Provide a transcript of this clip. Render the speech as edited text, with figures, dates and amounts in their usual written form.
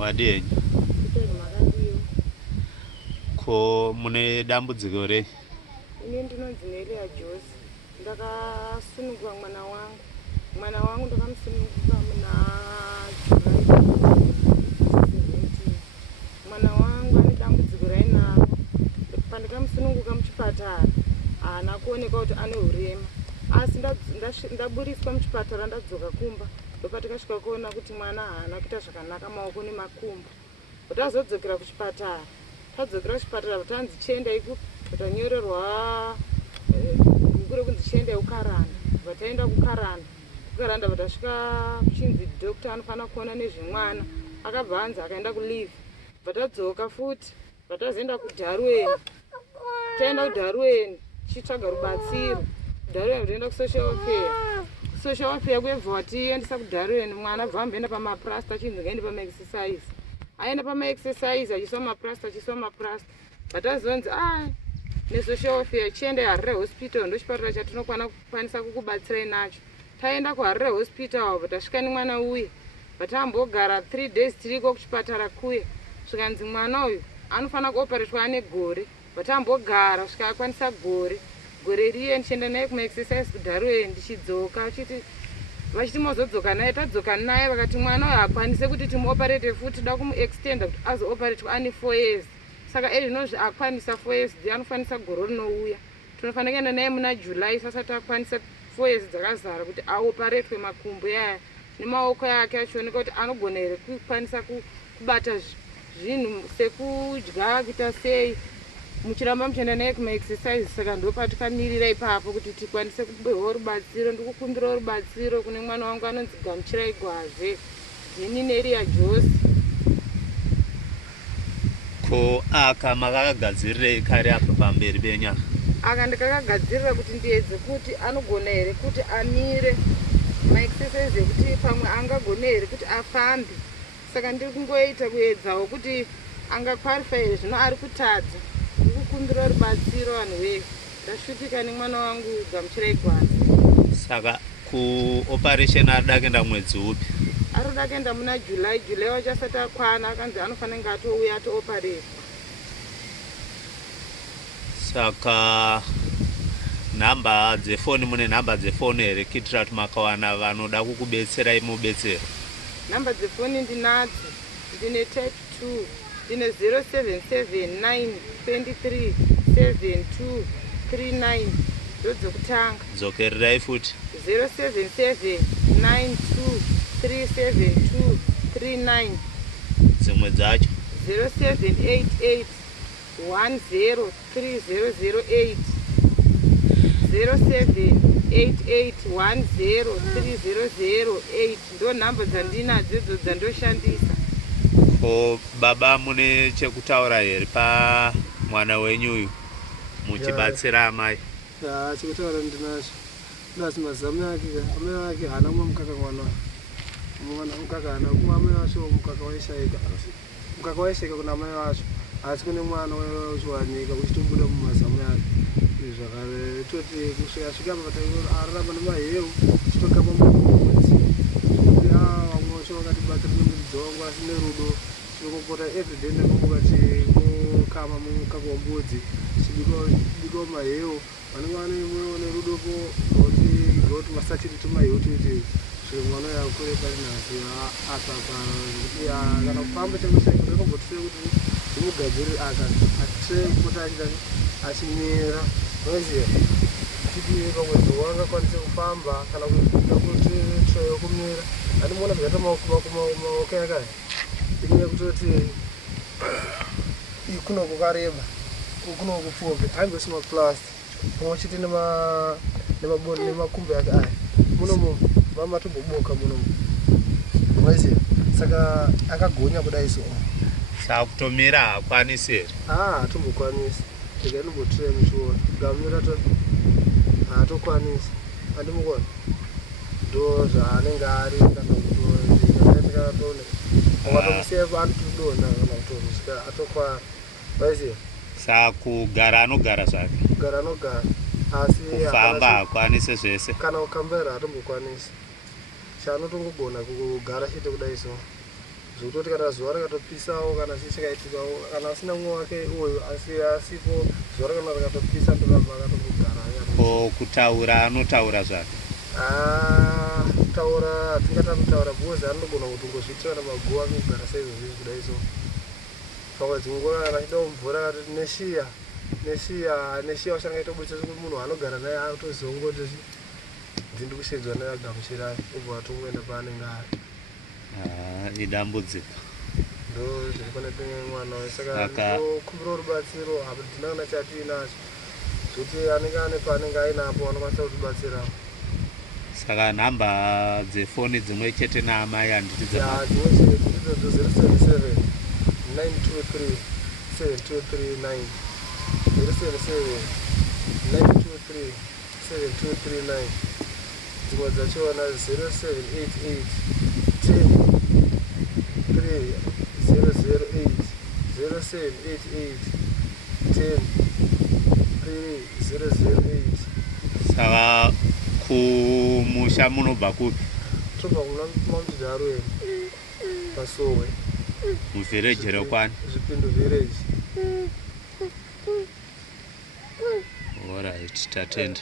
Wadini. Ko mune dambudziko rei? Ini ndinonzi Hughes. Ndakasununguka mwana wangu ndakamusununguka muna mwana wangu ane dambudziko rainaro. Pandakamusununguka muchipatara haana kuoneka kuti ane urema, asi ndaburiswa muchipatara ndadzoka kumba ndopatakasvika kuona kuti mwana haana kuita zvakanaka maoko nemakumbo. Tazodzokera kuchipatara, tadzokera kuchipatara tanzi chienda iku, tanyorerwa bhuku rekunzi chienda kukaranda. Taenda kukaranda patasvika kuchinzi dhokta anofanira kuona nezvemwana, akabva anzi akaenda kuleave. Tadzoka futi tazoenda kuDarwin, taenda kuDarwin tichitsvaga rubatsiro. Darwin toenda kusocial welfare, social welfare kwebva watiendesa kuDarwin. Mwana bva amboenda pamaplasta achinzi ngaende pamaexercise, aenda pamaexercise achiswa maplasta. Patazonzi nesocial welfare chienda Harare hospital, ndo chipatara chatinokwanisa kukubatsirai nacho. Taenda kuHarare hospital, patasvika nemwana uye patambogara 3 days tiriko kuchipatara kuye. Svikanzi mwana uyu anofanira kuoperetwa ane gore. Patambogara kusvika akwanisa gore riye ndichienda naye kumaexercise kuDarwin ndichidzoka vachiti mozodzoka naye. Tadzoka naye vakati mwana uyu akwanise kuti timuoperate futi, toda kumuextenda kuti azooperetwa ane 4 years. Saka zvinozvi akwanisa 4 years anofanisa gore rinouya. Tinofanira kuenda naye muna July sasati akwanisa 4 years dzakazara kuti aoperetwe makumbo yaya nemaoko yake achioneka kuti anogona here kukwanisa kubata zvinhu sekudya kuita sei. Muchiramba muchienda naye kumaexercise, saka ndopatikamirira ipapo kuti tikwanise kubewa rubatsiro. Ndikukumbira rubatsiro kune mwana wangu anonzi Gamuchirai Gwazve. Ndini Hughes. Ko aka makakagadzirirei kare apa pamberi penyaya? Aka ndikakagadzirira kuti ndiedze kuti anogona here kuti amire maexercise ekuti pamwe angagona here kuti afambe. Saka ndiri kungoita kuedzawo kuti angaqualify here, zvino ari kutadza. Ndikukumbira rubatsiro vanhu wee, ndashutika nemwana wangu Gamuchirai Gwazve. Saka kuoperation arida kuenda mwedzi upi? Arikuda kuenda muna July wachasati akwana, akanzi anofanira kunge atouya atooperetwa. Saka nhamba dzefoni, mune nhamba dzefoni here kuitira kuti makawana vanoda kukubetserai mubetsere? Nhamba dzefoni ndinadzo, ndine type 2, ndine 0779 23 7239 ndodzokutanga. Dzokererai futi. 077 92 37239. Dzimwe dzacho 0788 103008. 0788 103008 ndo nhamba dzandinadzo idzo dzandoshandisa. Ko baba mune chekutaura here pa mwana wenyu uyu muchibatsira amai? Chekutaura ndinacho. Ndasi mazamu yake, amai wake hana mukaka mwana. Mwana mukaka hana kuma amai wacho mukaka waisheka kuna amai wacho. Asi kune mwana uchiwanika uchitobuda mumazamu yake. Zvakare toti kusvika ararama nemahewu chitogama mumudzi vamwe vacho vakatibatsira nemudzi wangu asine rudo. Tinongopota everyday ndakamboka tikokama mumukaka wembudzi tichibikawo mahewu vanenge vane rudo kuti masachiri tumahewu tuiti zviro mwana uyo akure pari nhasi asapa kana kufamba changu chaiko ndakambotirea kuti ndimugadzirire aka atire kupota achimira Wedzera kuti pamwedzi wangakwanise kufamba kana kuita kuti troyo kumira. Andimona zvakaita maoko yakaya inyaya kutoti kuno kukareba kuno kupfupi aingosima plast pamwe chete nemakumbo yake aya munomo vamatomboboka munomo. Wedzera saka akagonya kudai so. Saka kutomira haakwanisi here? Hatombokwanisi. Ndikanombotire muchiona gamira haatokwanisi. Andimukona ndo zvaanenge ari kana kutotikatone ukatomusepa anotodona kana kutorusika atokwana. Wedzera saka kugara anogara zvake? Kugara anogara asi kufamba haakwanisi zvese. Kana kukambaira hatombokwanisi. Chaanotongogona kugara chete kudai so. zvokutoti kana zuva rakatopisawo kana chichikaitikawo kana asina mumwe wake uyu asipo zuva rakana rakatopisa ndoramba akatongogara. Kutaura anotaura zvake kutaura hatingatamutaura because anogona kutongozviitira namaguva akugara saizvozvi kudai so pamwe dzimwe nguva kana achida mvura akatoti neshiya uchangaitobudisa kuti munhu anogara naye atozongoti ndindi kushedzwa naye agamuchirai obva atongoenda paanenge ari. Idambudziko ndo zviri pane mwana saka ndokumbira rubatsiro apa tinangana chatiinacho zvokuti anenge ane paanenge ainapo anokwanisa kutibatsirawo. Saka nhamba dzefoni dzimwe chete naamai handiti dzimwe chete ndidzo 077 923 7239 077 923 7239 dzimwe dzachona 0788 10 3008 0788 10 3008. Saka kumusha munobva kupi? Tobva kuna Mount Darwin pasowe muvhireji rekwani Zvipindu village. Alright, tatenda.